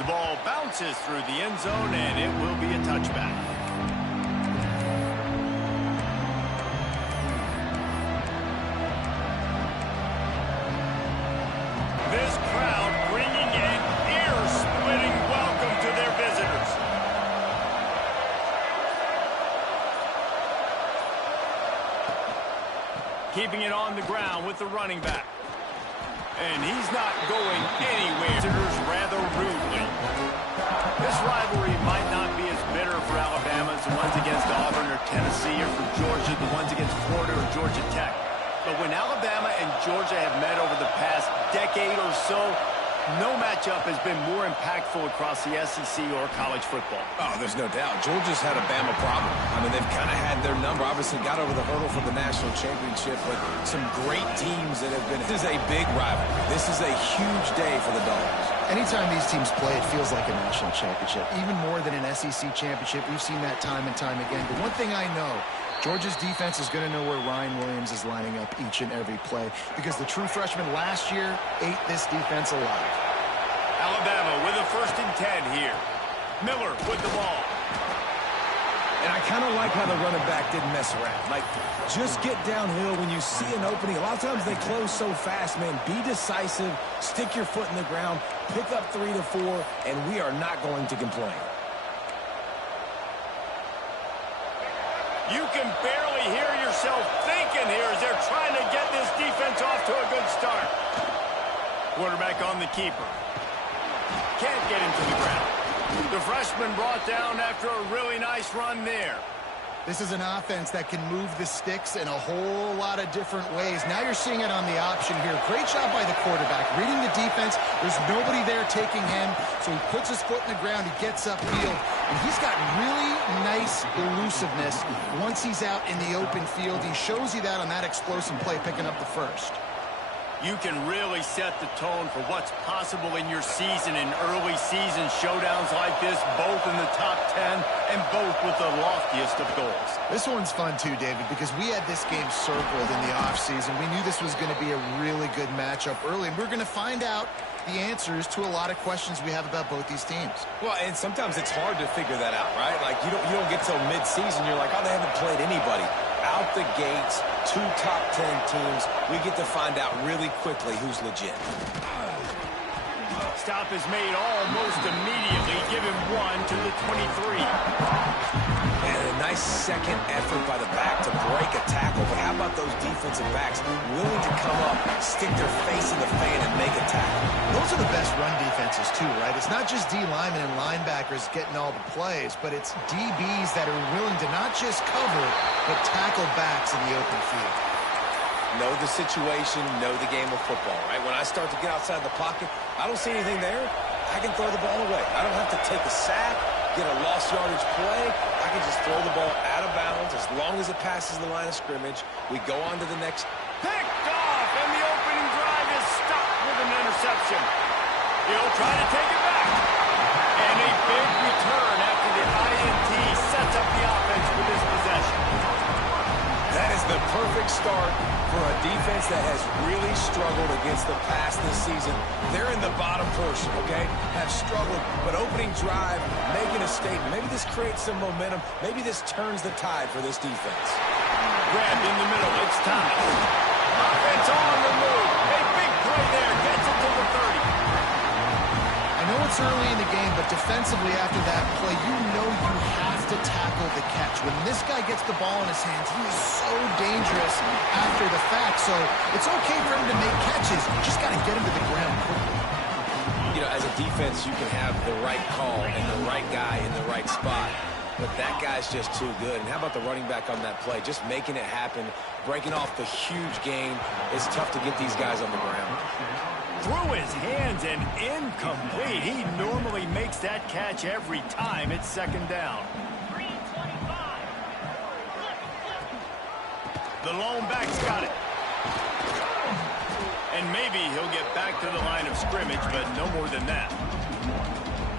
The ball bounces through the end zone, and it will be a touchback. This crowd bringing an ear-splitting welcome to their visitors. Keeping it on the ground with the running back. And he's not going anywhere. Visitors rather rudely. This rivalry might not be as bitter for Alabama as the ones against Auburn or Tennessee, or for Georgia, the ones against Florida or Georgia Tech. But when Alabama and Georgia have met over the past decade or so, no matchup has been more impactful across the SEC or college football. Oh, there's no doubt. Georgia's had a Bama problem. I mean, they've kind of had their number. Obviously got over the hurdle for the national championship, but some great teams that have been. This is a big rivalry. This is a huge day for the Dogs. Anytime these teams play, it feels like a national championship. Even more than an SEC championship. We've seen that time and time again. But one thing I know, Georgia's defense is going to know where Ryan Williams is lining up each and every play, because the true freshman last year ate this defense alive. Alabama with a 1st and 10 here. Miller with the ball. And I kind of like how the running back didn't mess around. Like, just get downhill when you see an opening. A lot of times they close so fast, man. Be decisive, stick your foot in the ground, pick up 3 to 4, and we are not going to complain. You can barely hear yourself thinking here as they're trying to get this defense off to a good start. Quarterback on the keeper. Can't get him to the ground. The freshman brought down after a really nice run there. This is an offense that can move the sticks in a whole lot of different ways. Now you're seeing it on the option here. Great job by the quarterback. Reading the defense. There's nobody there taking him, so he puts his foot in the ground. He gets upfield, and he's got really nice elusiveness once he's out in the open field. He shows you that on that explosive play, picking up the first. You can really set the tone for what's possible in your season in early season showdowns like this, both in the top 10 and both with the loftiest of goals. This one's fun too, David, because we had this game circled in the offseason. We knew this was going to be a really good matchup early, and we're going to find out the answers to a lot of questions we have about both these teams. Well, and sometimes it's hard to figure that out, right? Like, you don't get till mid-season, you're like, oh, they haven't played anybody. Out the gates, 2 top 10 teams, we get to find out really quickly who's legit. Stop is made almost immediately. Give him 1 to the 23. And a nice second effort by the back to break a tackle. But how about those defensive backs willing to come up, stick their face in the fan, and make a tackle? Those are the best run defenses too, right? It's not just D linemen and linebackers getting all the plays, but it's DBs that are willing to not just cover, but tackle backs in the open field. Know the situation, know the game of football, right? When I start to get outside the pocket, I don't see anything there, I can throw the ball away. I don't have to take a sack, get a lost yardage play. I can just throw the ball out of bounds as long as it passes the line of scrimmage. We go on to the next. Picked off, and the opening drive is stopped with an interception. He'll try to take it back. And a big return after the INT sets up the offense for this possession. That is the perfect start for a defense that has really struggled against the pass this season. They're in the bottom portion, okay? Have struggled, but opening drive, making a statement. Maybe this creates some momentum. Maybe this turns the tide for this defense. Grabbed in the middle. It's time. Offense on the move. A big play there. Gets it to the 30. I know it's early in the game, but defensively after that play, you know you have to tackle the catch. When this guy gets the ball in his hands, he is so dangerous after the fact. So it's okay for him to make catches. You just got to get him to the ground quickly. You know, as a defense, you can have the right call and the right guy in the right spot. But that guy's just too good. And how about the running back on that play? Just making it happen, breaking off the huge game. It's tough to get these guys on the ground. Through his hands and incomplete. He normally makes that catch every time. It's 2nd down. The lone back's got it. And maybe he'll get back to the line of scrimmage, but no more than that.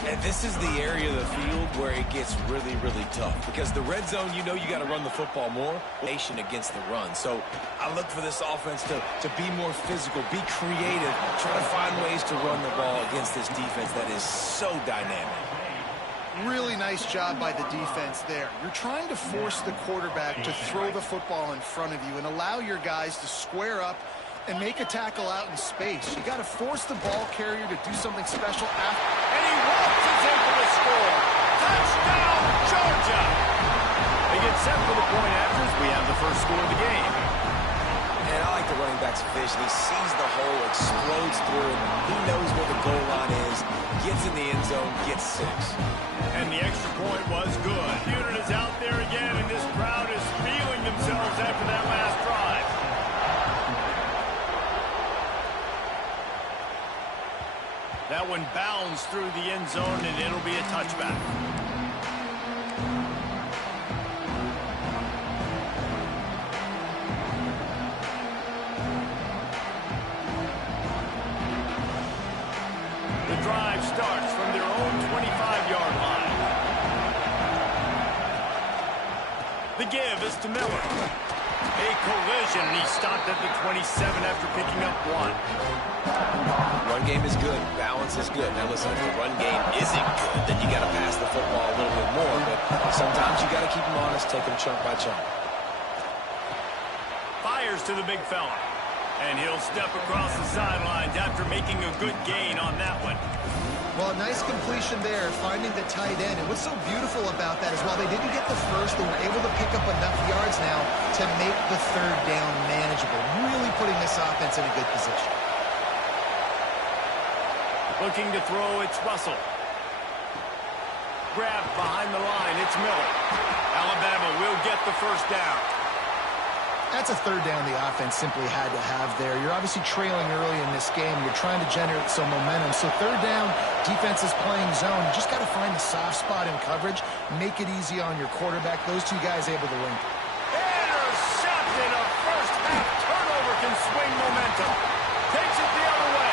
And this is the area of the field where it gets really, really tough. Because the red zone, you know you got to run the football more. Nation against the run. So I look for this offense to be more physical, be creative, try to find ways to run the ball against this defense that is so dynamic. Really nice job by the defense there. You're trying to force the quarterback to throw the football in front of you and allow your guys to square up and make a tackle out in space. You got to force the ball carrier to do something special after. And he walks in for the score. Touchdown, Georgia! They get set for the point after as we have the first score of the game. And I like the running back's vision. He sees the hole, explodes through it. He knows where the goal line is, gets in the end zone, gets 6. And the extra point was good. Unit is out there again, and this crowd is feeling themselves after that last drive. That one bounds through the end zone, and it'll be a touchback. The drive starts from their own 25-yard line. The give is to Miller. A collision, and he stopped at the 27 after picking up 1. Run game is good. Balance is good. Now listen, if the run game isn't good, then you got to pass the football a little bit more. But sometimes you got to keep them honest, take them chunk by chunk. Fires to the big fella. And he'll step across the sidelines after making a good gain on that one. Well, nice completion there, finding the tight end. And what's so beautiful about that is while they didn't get the first, they were able to pick up enough yards now to make the third down manageable. Really putting this offense in a good position. Looking to throw, it's Russell. Grabbed behind the line, it's Miller. Alabama will get the first down. That's a third down the offense simply had to have there. You're obviously trailing early in this game. You're trying to generate some momentum. So third down, defense is playing zone. You just got to find the soft spot in coverage, make it easy on your quarterback. Those two guys able to link. Intercepted. A first half turnover can swing momentum. Takes it the other way.